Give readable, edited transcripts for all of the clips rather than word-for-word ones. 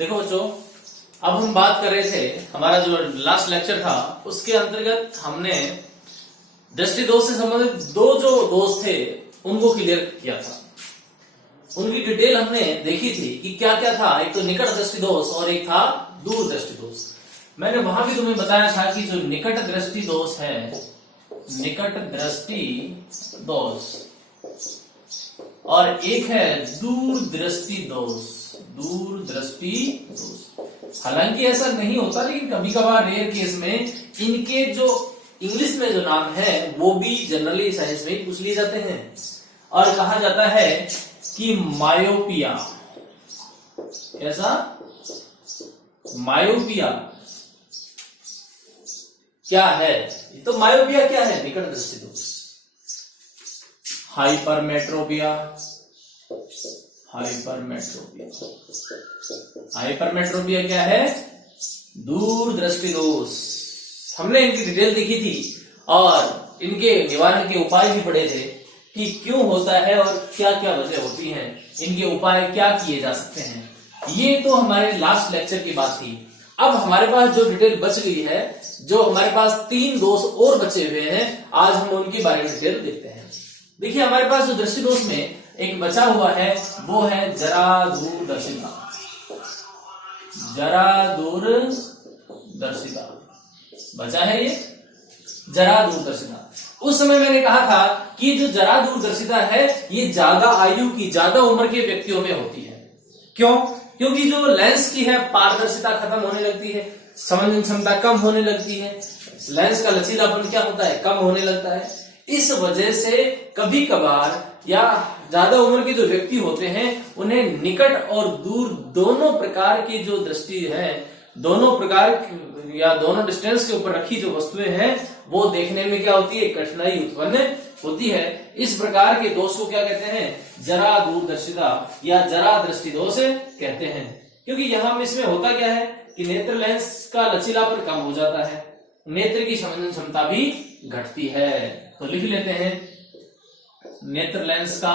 देखो बच्चों, अब हम बात कर रहे थे, हमारा जो लास्ट लेक्चर था उसके अंतर्गत हमने दृष्टि दोष से संबंधित दो जो दोष थे उनको क्लियर किया था। उनकी डिटेल हमने देखी थी कि क्या क्या था। एक तो निकट दृष्टि दोष और एक था दूर दृष्टि दोष। मैंने वहां भी तुम्हें बताया था कि जो निकट दृष्टि दोष है, निकट दृष्टि दोष, और एक है दूर दृष्टि दोष, दूर दृष्टि दोष। हालांकि ऐसा नहीं होता, लेकिन कभी कभार रेयर केस में इनके जो इंग्लिश में जो नाम है वो भी जनरली साइंस में पूछ लिए जाते हैं और कहा जाता है कि मायोपिया। कैसा? मायोपिया क्या है? तो मायोपिया क्या है? निकट दृष्टि दोष। हाइपरमेट्रोपिया, हाइपरमेट्रोपिया, हाइपरमेट्रोपिया क्या है? दूर दृष्टि दोष। हमने इनकी डिटेल देखी थी और इनके निवारण के उपाय भी पढ़े थे कि क्यों होता है और क्या क्या वजह होती हैं, इनके उपाय क्या किए जा सकते हैं। ये तो हमारे लास्ट लेक्चर की बात थी। अब हमारे पास जो डिटेल बच गई है, जो हमारे पास 3 दोष और बचे हुए हैं, आज हम उनके बारे में डिटेल देखते हैं। देखिए, हमारे पास जो दृष्टि दोष में एक बचा हुआ है वो है जरा दूरदर्शिता। जरा दूरदर्शिता बचा है, ये जरा दूरदर्शिता। उस समय मैंने कहा था कि जो जरा दूरदर्शिता है ये ज्यादा आयु की, ज्यादा उम्र के व्यक्तियों में होती है। क्यों? क्योंकि जो लेंस की है पारदर्शिता खत्म होने लगती है, समझन क्षमता कम होने लगती है, लेंस का लचीलापन क्या होता है? कम होने लगता है। इस वजह से कभी कभार या ज्यादा उम्र के जो व्यक्ति होते हैं उन्हें निकट और दूर दोनों प्रकार की जो दृष्टि है, दोनों प्रकार या दोनों डिस्टेंस के ऊपर रखी जो वस्तुएं हैं वो देखने में क्या होती है? कठिनाई उत्पन्न होती है। इस प्रकार के दोष को क्या कहते हैं? जरा दूरदर्शिता या जरा दृष्टि दोष कहते हैं। क्योंकि यहां इसमें होता क्या है कि नेत्र लेंस का लचीलापन कम हो जाता है, नेत्र की समझन क्षमता भी घटती है। तो लिख लेते हैं, नेत्र लेंस का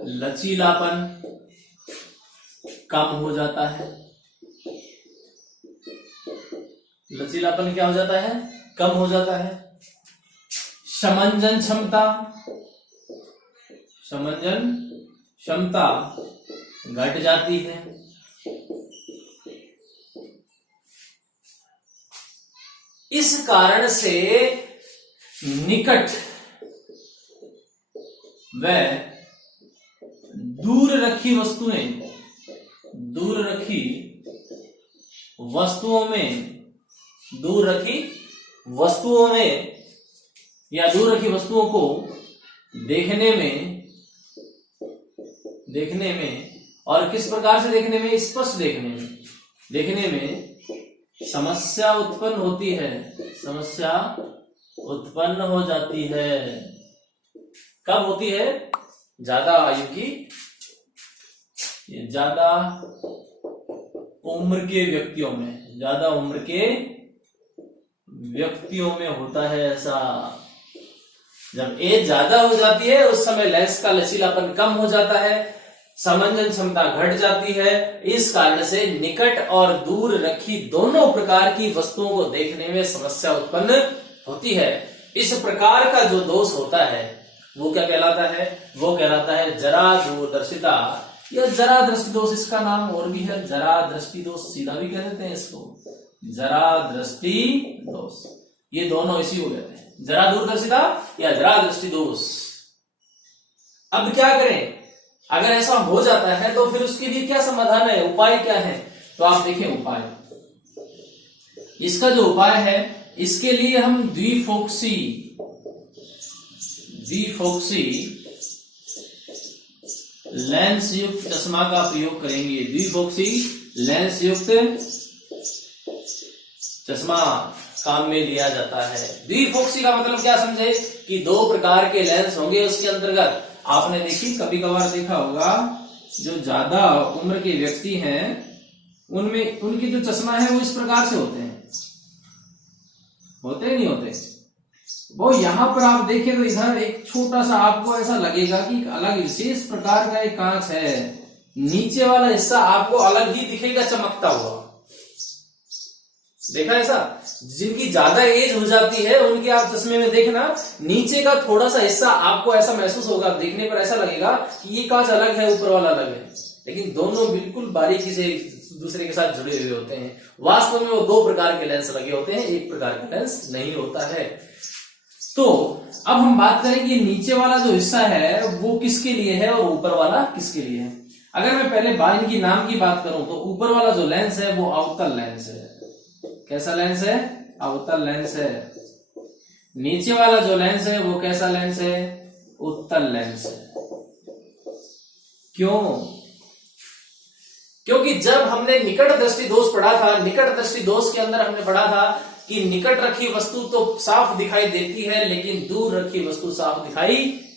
लचीलापन कम हो जाता है। लचीलापन क्या हो जाता है? कम हो जाता है। समंजन क्षमता, समंजन क्षमता घट जाती है। इस कारण से निकट व दूर रखी वस्तुएं, दूर रखी वस्तुओं में, दूर रखी वस्तुओं में या दूर रखी वस्तुओं को देखने में और किस प्रकार से देखने में? स्पष्ट देखने में समस्या उत्पन्न होती है, समस्या उत्पन्न हो जाती है। कब होती है? ज्यादा आयु की, ज्यादा उम्र के व्यक्तियों में, ज्यादा उम्र के व्यक्तियों में होता है ऐसा। जब एज ज्यादा हो जाती है उस समय लेंस का लचीलापन कम हो जाता है, समंजन क्षमता घट जाती है। इस कारण से निकट और दूर रखी दोनों प्रकार की वस्तुओं को देखने में समस्या उत्पन्न होती है। इस प्रकार का जो दोष होता है वो क्या कहलाता है? वो कहलाता है जरा दूरदर्शिता या जरा दृष्टि दोष। इसका नाम और भी है, जरा दृष्टि दोष, सीधा भी कह देते हैं इसको, जरा दृष्टि दोष। ये दोनों इसी को कहते हैं, जरा दूरदर्शिता या जरा दृष्टि दोष। अब क्या करें? अगर ऐसा हो जाता है तो फिर उसके लिए क्या समाधान है, उपाय क्या है? तो आप देखें उपाय। इसका जो उपाय है, इसके लिए हम द्विफोक्सी लेंस युक्त चश्मा का प्रयोग करेंगे। द्विफोक्सी लेंस युक्त चश्मा काम में लिया जाता है। द्विफोक्सी का मतलब क्या समझे? कि 2 प्रकार के लेंस होंगे उसके अंतर्गत। आपने देखी, कभी कभार देखा होगा, जो ज्यादा उम्र के व्यक्ति हैं उनमें उनके जो चश्मा है वो इस प्रकार से होते हैं, होते नहीं होते? वो यहां पर आप देखें तो इधर एक छोटा सा आपको ऐसा लगेगा कि अलग विशेष प्रकार का एक कांच है, नीचे वाला हिस्सा आपको अलग ही दिखेगा चमकता हुआ। देखा ऐसा? जिनकी ज्यादा एज हो जाती है उनके आप चश्मे में देखना, नीचे का थोड़ा सा हिस्सा आपको ऐसा महसूस होगा, देखने पर ऐसा लगेगा कि ये कांच अलग है, ऊपर वाला अलग है, लेकिन दोनों बिल्कुल बारीकी से दूसरे के साथ जुड़े हुए होते हैं। वास्तव में वो दो प्रकार के लेंस लगे होते हैं, एक प्रकार का लेंस नहीं होता है। तो अब हम बात करें कि नीचे वाला जो हिस्सा है वो किसके लिए है और ऊपर वाला किसके लिए है। अगर मैं पहले इनकी नाम की बात करूं तो ऊपर वाला जो लेंस है वो अवतल लेंस है। कैसा लेंस है? अवतल लेंस है। नीचे वाला जो लेंस है वो कैसा लेंस है? उत्तल लेंस है। क्यों? क्योंकि जब हमने निकट दृष्टि दोष पढ़ा था, निकट दृष्टि दोष के अंदर हमने पढ़ा था कि निकट रखी वस्तु तो साफ दिखाई देती है लेकिन दूर रखी वस्तु साफ दिखाई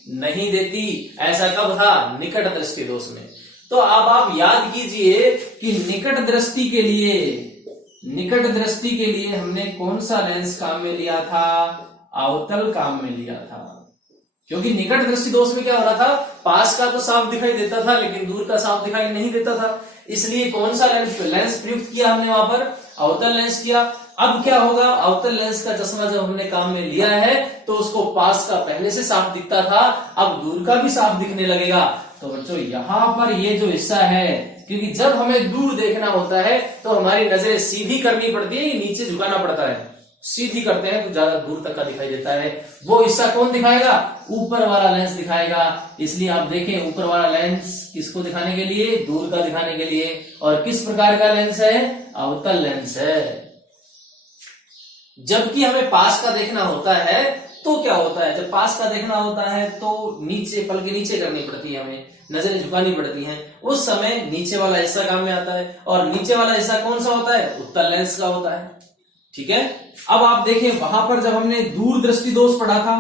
नहीं देती। ऐसा कब था? निकट दृष्टि दोष में। तो अब आप याद कीजिए कि निकट दृष्टि के लिए हमने कौन सा लेंस काम में लिया था? अवतल काम में लिया था। क्योंकि निकट दृष्टि दोष में क्या हो रहा था? पास का तो साफ दिखाई देता था लेकिन दूर का साफ दिखाई नहीं देता था, इसलिए कौन सा लेंस प्रयुक्त किया हमने वहां पर? अवतल लेंस किया। अब क्या होगा? अवतल लेंस का चश्मा जब हमने काम में लिया है तो उसको पास का पहले से साफ दिखता था, अब दूर का भी साफ दिखने लगेगा। तो बच्चों यहां पर ये जो हिस्सा है, क्योंकि जब हमें दूर देखना होता है तो हमारी नजरें सीधी करनी पड़ती है, नीचे झुकाना पड़ता है। सीधी करते हैं तो ज्यादा दूर तक का दिखाई देता है। वो हिस्सा कौन दिखाएगा? ऊपर वाला लेंस दिखाएगा। इसलिए आप देखें ऊपर वाला लेंस किसको दिखाने के लिए? दूर का दिखाने के लिए। और किस प्रकार का लेंस है? अवतल लेंस है। जबकि हमें पास का देखना होता है तो क्या होता है? जब पास का देखना होता है तो नीचे पलके नीचे करनी पड़ती है, हमें नजरें झुकानी पड़ती हैं। उस समय नीचे वाला हिस्सा काम में आता है। और नीचे वाला हिस्सा कौन सा होता है? उत्तल लेंस का होता है। ठीक है। अब आप देखें वहां पर जब हमने दूर दृष्टि दोष पढ़ा था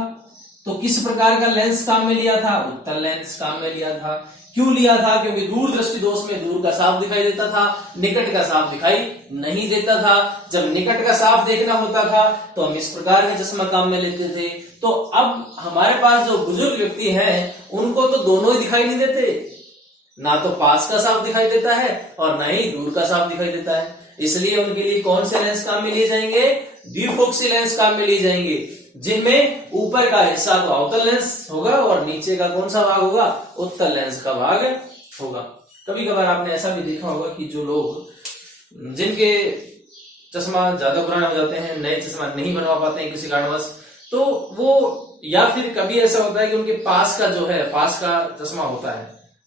तो किस प्रकार का लेंस काम में लिया था? उत्तल लेंस काम में लिया था। क्यों लिया था? क्योंकि दूर दृष्टि दोष में दूर का साफ दिखाई देता था, निकट का साफ दिखाई नहीं देता था। जब निकट का साफ देखना होता था तो हम इस प्रकार का चश्मा काम में लेते थे। तो अब हमारे पास जो बुजुर्ग व्यक्ति हैं उनको तो दोनों ही दिखाई नहीं देते, ना तो पास का साफ दिखाई देता है और ना ही दूर का साफ दिखाई देता है। इसलिए उनके लिए कौन से लेंस काम में लिए जाएंगे? द्विफोक्सी लेंस काम में लिए जाएंगे, जिनमें ऊपर का हिस्सा तो अवतल लेंस होगा और नीचे का कौन सा भाग होगा? उत्तल लेंस का भाग होगा। कभी कभार आपने ऐसा भी देखा होगा कि जो लोग जिनके चश्मा ज्यादा पुराने हो जाते हैं, नए चश्मा नहीं बनवा पाते हैं किसी कारणवश, तो वो या फिर कभी ऐसा होता है कि उनके पास का जो है, पास का चश्मा होता है,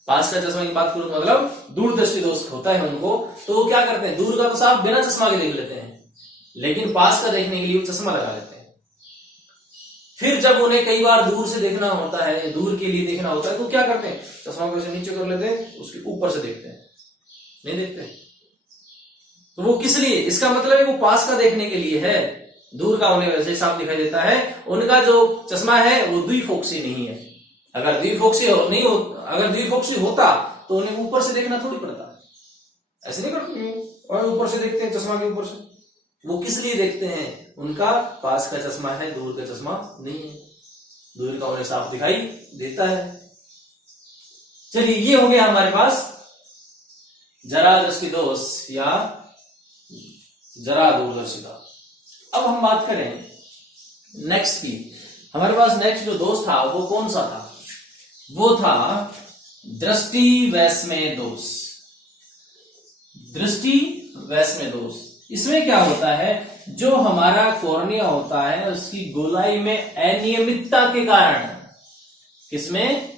पास का चश्मा की बात करूं मतलब दूर दृष्टि दोष होता है उनको, तो वो क्या करते हैं? दूर का तो साफ बिना चश्मा के देख लेते हैं, लेकिन पास का देखने के लिए वो चश्मा लगा लेते हैं। फिर जब उन्हें कई बार दूर से देखना होता है, दूर के लिए देखना होता है, तो क्या करते हैं? चश्मा को ऐसे नीचे कर लेते हैं, उसके ऊपर से देखते हैं, नहीं देखते। तो वो किस लिए? इसका मतलब है वो पास का देखने के लिए है, दूर का उन्हें वैसे साफ दिखाई देता है। उनका जो चश्मा है वो द्विफोक्सी नहीं है। अगर द्विफोक्सी होता तो उन्हें ऊपर से देखना थोड़ी पड़ता, ऐसे नहीं करते और ऊपर से देखते हैं चश्मा के ऊपर से। वो किस लिए देखते हैं? उनका पास का चश्मा है, दूर का चश्मा नहीं है, दूर का उन्हें साफ दिखाई देता है। चलिए ये हो गया हमारे पास जरा दृष्टि दोष या जरा दूरदर्शिता। अब हम बात करें नेक्स्ट की। हमारे पास नेक्स्ट जो दोष था वो कौन सा था? वो था दृष्टि वैषम्य दोष। दृष्टि वैषम्य दोष, इसमें क्या होता है? जो हमारा कॉर्निया होता है उसकी गोलाई में अनियमितता के कारण, किसमें?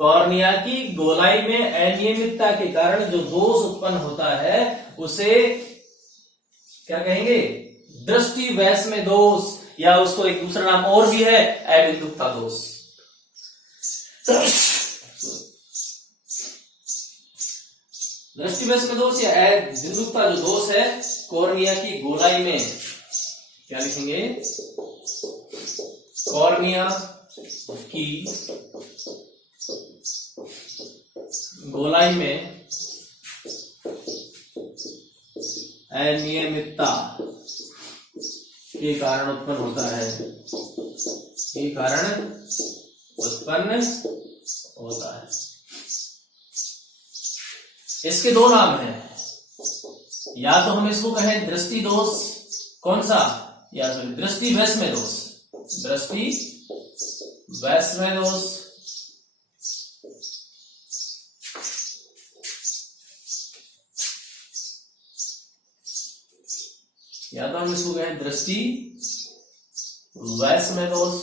कॉर्निया की गोलाई में अनियमितता के कारण जो दोष उत्पन्न होता है उसे क्या कहेंगे? दृष्टि वैषम्य दोष, या उसको एक दूसरा नाम और भी है, अबिंदुकता दोष। दृष्टि वैषम्य दोष या अबिंदुकता जो दोष है कॉर्निया की गोलाई में, क्या लिखेंगे? कॉर्निया की गोलाई में अनियमितता के कारण उत्पन्न होता है, के कारण उत्पन्न होता है। इसके दो नाम हैं, या तो हम इसको कहें दृष्टि दोष, कौन सा, या सॉरी दृष्टि वैषम्य दोष, दृष्टि वैषम्य दोष, या तो हम इसको कहें दृष्टि वैषम्य दोष,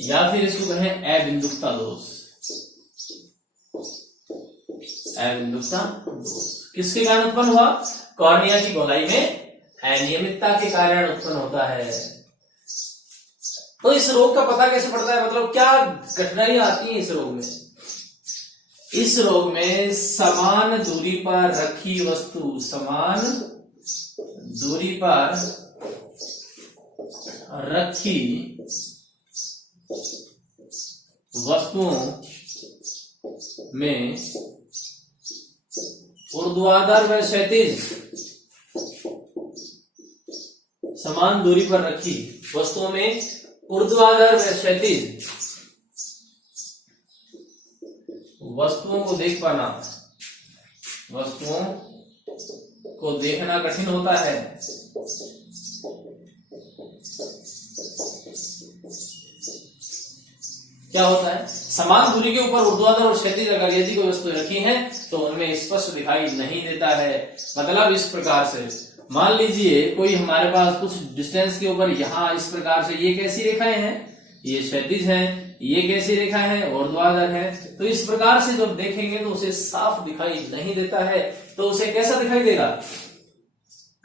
या फिर इसको कहें अबिंदुकता दोष, अबिंदुकता दोष। किसके कारण उत्पन्न हुआ? कॉर्निया की गोलाई में अनियमितता के कारण उत्पन्न होता है। तो इस रोग का पता कैसे पड़ता है, मतलब क्या कठिनाइयां आती हैं इस रोग में? इस रोग में समान दूरी पर रखी वस्तु, समान दूरी पर रखी वस्तुओं में ऊर्ध्वाधर व क्षैतिज, समान दूरी पर रखी वस्तुओं में ऊर्ध्वाधर व क्षैतिज वस्तुओं को देख पाना, वस्तुओं को देखना कठिन होता है। क्या होता है? समान दूरी के ऊपर ऊर्ध्वाधर और क्षैतिज अगर यदि कोई वस्तु रखी है तो उनमें स्पष्ट दिखाई नहीं देता है। मतलब इस प्रकार से मान लीजिए कोई हमारे पास कुछ डिस्टेंस के ऊपर यहाँ इस प्रकार से ये कैसी रेखाएं हैं, ये क्षैतिज हैं, ये कैसी रेखा है, ऊर्ध्वाधर है। तो इस प्रकार से जब देखेंगे तो उसे साफ दिखाई नहीं देता है। तो उसे कैसा दिखाई देगा?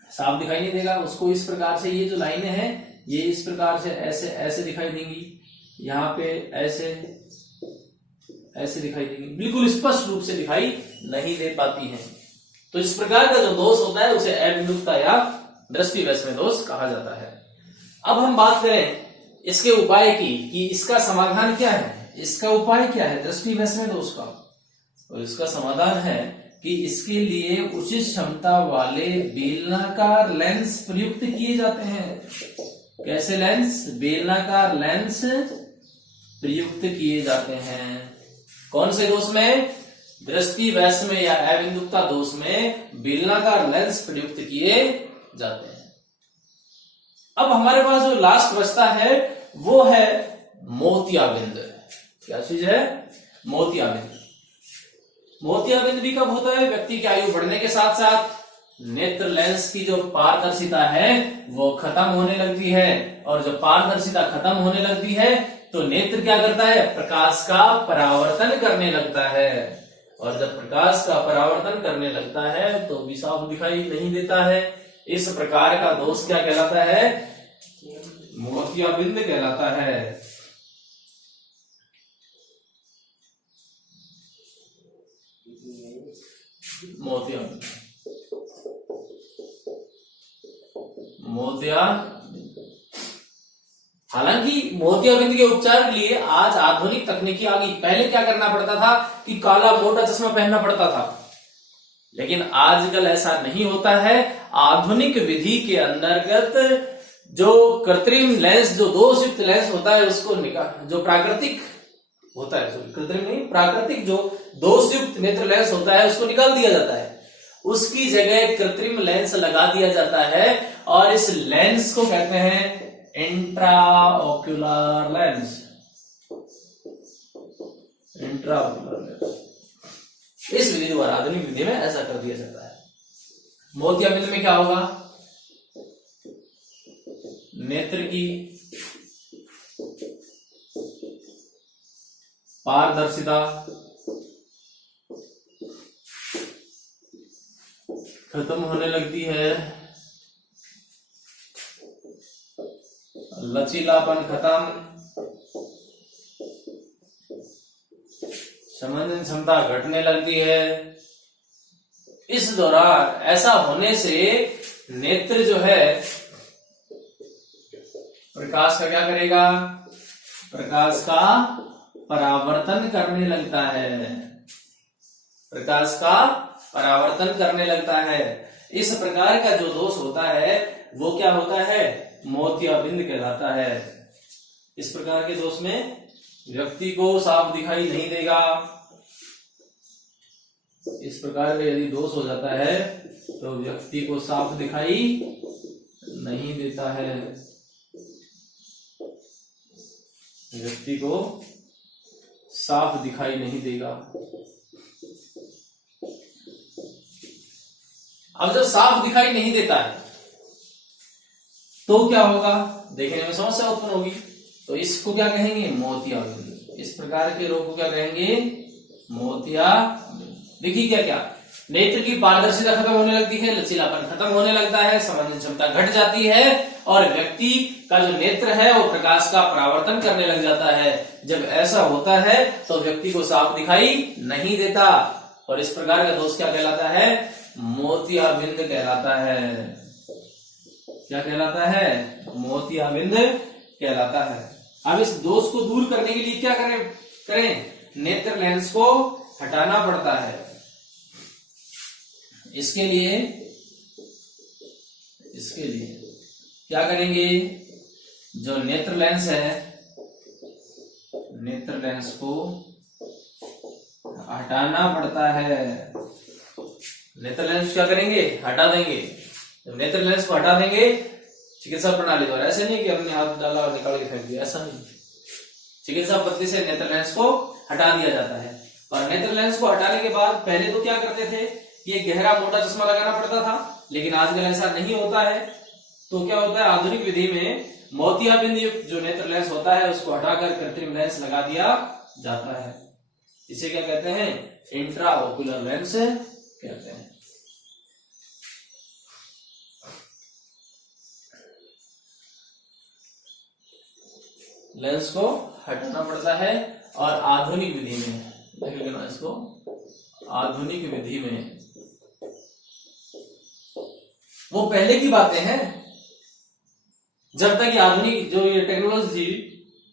साफ दिखाई नहीं देगा उसको। इस प्रकार से ये जो लाइनें हैं ये इस प्रकार से ऐसे ऐसे दिखाई देंगी, यहाँ पे ऐसे ऐसे दिखाई देंगी, बिल्कुल स्पष्ट रूप से दिखाई नहीं दे पाती हैं। तो इस प्रकार का जो दोष होता है उसे अबिंदुकता या दृष्टि वैषम्य दोष कहा जाता है। अब हम बात करें इसके उपाय की कि इसका समाधान क्या है। इसका उपाय क्या है दृष्टि वैषम्य दोष का? और इसका समाधान है कि इसके लिए उचित क्षमता वाले बेलनाकार लेंस प्रयुक्त किए जाते हैं। कैसे लेंस? बेलनाकार लेंस प्रयुक्त किए जाते हैं। कौन से दोष में? दृष्टि वैषम्य या अबिंदुकता दोष में बेलनाकार लेंस प्रयुक्त किए जाते हैं। अब हमारे पास जो लास्ट बचता है वो है मोतियाबिंद। क्या चीज है? मोतियाबिंद। मोतियाबिंद भी कब होता है? व्यक्ति की आयु बढ़ने के साथ साथ नेत्र लेंस की जो पारदर्शिता है वो खत्म होने लगती है, और जब पारदर्शिता खत्म होने लगती है तो नेत्र क्या करता है? प्रकाश का परावर्तन करने लगता है, और जब प्रकाश का परावर्तन करने लगता है तो भी साफ दिखाई नहीं देता है। इस प्रकार का दोष क्या कहलाता है? मोतियाबिंद कहलाता है। मोतियाबिंद, हालांकि मोतियाबिंद के उपचार के लिए आज आधुनिक तकनीकी आ गई। पहले क्या करना पड़ता था कि काला मोटा चश्मा पहनना पड़ता था, लेकिन आजकल ऐसा नहीं होता है। आधुनिक विधि के अंतर्गत जो कृत्रिम लेंस, जो दोषयुक्त लेंस होता है उसको निकाल, जो प्राकृतिक होता है, कृत्रिम नहीं प्राकृतिक जो दोषयुक्त नेत्र लेंस होता है उसको निकाल दिया जाता है। उसकी जगह कृत्रिम लेंस लगा दिया जाता है, और इस लेंस को कहते हैं इंट्राओक्युलर लेंस। इंट्राओक्युलर लेंस इस विधि द्वारा, आधुनिक विधि में ऐसा कर दिया जाता है। मोतियाबिंद में क्या होगा? नेत्र की पारदर्शिता खत्म होने लगती है, लचीलापन खत्म, समझने क्षमता घटने लगती है। इस दौरान ऐसा होने से नेत्र जो है प्रकाश का क्या करेगा? प्रकाश का परावर्तन करने लगता है, प्रकाश का परावर्तन करने लगता है। इस प्रकार का जो दोष होता है वो क्या होता है? मोतियाबिंद कहलाता है। इस प्रकार के दोष में व्यक्ति को साफ दिखाई नहीं देगा। इस प्रकार का यदि दोष हो जाता है तो व्यक्ति को साफ दिखाई नहीं देता है, व्यक्ति को साफ दिखाई नहीं देगा। अब जब साफ दिखाई नहीं देता है तो क्या होगा, देखने में समस्या उत्पन्न होगी। तो इसको क्या कहेंगे, मोतियाबिंद। इस प्रकार के रोग को क्या कहेंगे, मोतियाबिंद। देखिए क्या क्या, नेत्र की पारदर्शिता खत्म होने लगती है, लचीलापन खत्म होने लगता है, समझने क्षमता घट जाती है और व्यक्ति का जो नेत्र है वो प्रकाश का परावर्तन करने लग जाता है। जब ऐसा होता है तो व्यक्ति को साफ दिखाई नहीं देता और इस प्रकार का दोष क्या कहलाता है, मोतियाबिंद कहलाता है। क्या कहलाता है, मोतियाबिंद कहलाता है। अब इस दोष को दूर करने के लिए क्या करें, नेत्र लेंस को हटाना पड़ता है। इसके लिए क्या करेंगे, जो नेत्र लेंस है, नेत्र लेंस को हटाना पड़ता है। नेत्र लेंस क्या करेंगे, हटा देंगे। जब नेत्र लेंस को हटा देंगे चिकित्सा प्रणाली द्वारा, ऐसे नहीं कि हमने हाथ डाला और निकाल के फेंक दिया, ऐसा नहीं। चिकित्सा पद्धति से नेत्र लेंस को हटा दिया जाता है। और नेत्र लेंस को हटाने के बाद पहले तो क्या करते थे, ये गहरा मोटा चश्मा लगाना पड़ता था, लेकिन आजकल ऐसा नहीं होता है। तो क्या होता है, आधुनिक विधि में मोतियाबिंद युक्त जो नेत्र लेंस होता है उसको हटाकर कृत्रिम लेंस लगा दिया जाता है। इसे क्या कहते हैं, इंट्राओकुलर लेंस कहते हैं। लेंस को हटाना पड़ता है और आधुनिक विधि में, देखिएगा इसको, आधुनिक विधि में, वो पहले की बातें हैं। जब तक ये आधुनिक जो ये टेक्नोलॉजी,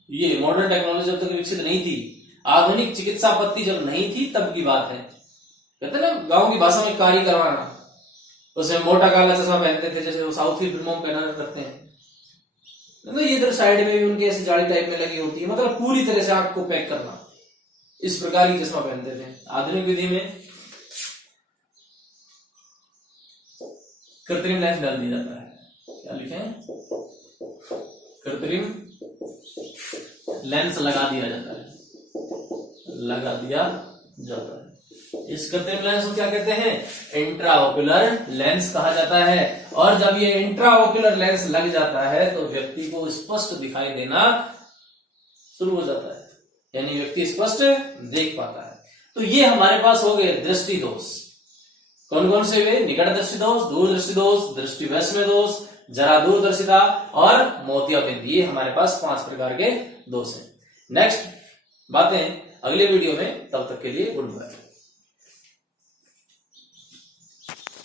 ये मॉडर्न टेक्नोलॉजी जब तक विकसित नहीं थी, आधुनिक चिकित्सा पद्धति जब नहीं थी, तब की बात है। कहते हैं ना गांव की भाषा में कारी करवाना, उसमें मोटा काला चश्मा पहनते थे, जैसे वो साउथ की फिल्मों में पहना करते हैं। तो ये इधर साइड में भी उनके ऐसे जाली टाइप में लगी होती है, मतलब पूरी तरह से आंख को पैक करना, इस प्रकार की चश्मा पहनते थे। आधुनिक विधि में कृत्रिम लेंस डाल दिया जाता है। क्या लिखें, कृत्रिम लेंस लगा दिया जाता है, लगा दिया जाता है। इस कृत्रिम लेंस को क्या कहते हैं, इंट्राओकुलर लेंस कहा जाता है। और जब ये इंट्राओकुलर लेंस लग जाता है तो व्यक्ति को स्पष्ट दिखाई देना शुरू हो जाता है, यानी व्यक्ति स्पष्ट देख पाता है। तो ये हमारे पास हो गए दृष्टि दोष। कौन कौन से हुए, निकट दृष्टि दोष, दूर दृष्टि दोष, दृष्टि वैषम्य दोष, जरा दूरदर्शिता और मोतियाबिंद। ये हमारे पास 5 प्रकार के दोष हैं। नेक्स्ट बातें अगले वीडियो में, तब तक के लिए गुड बाय।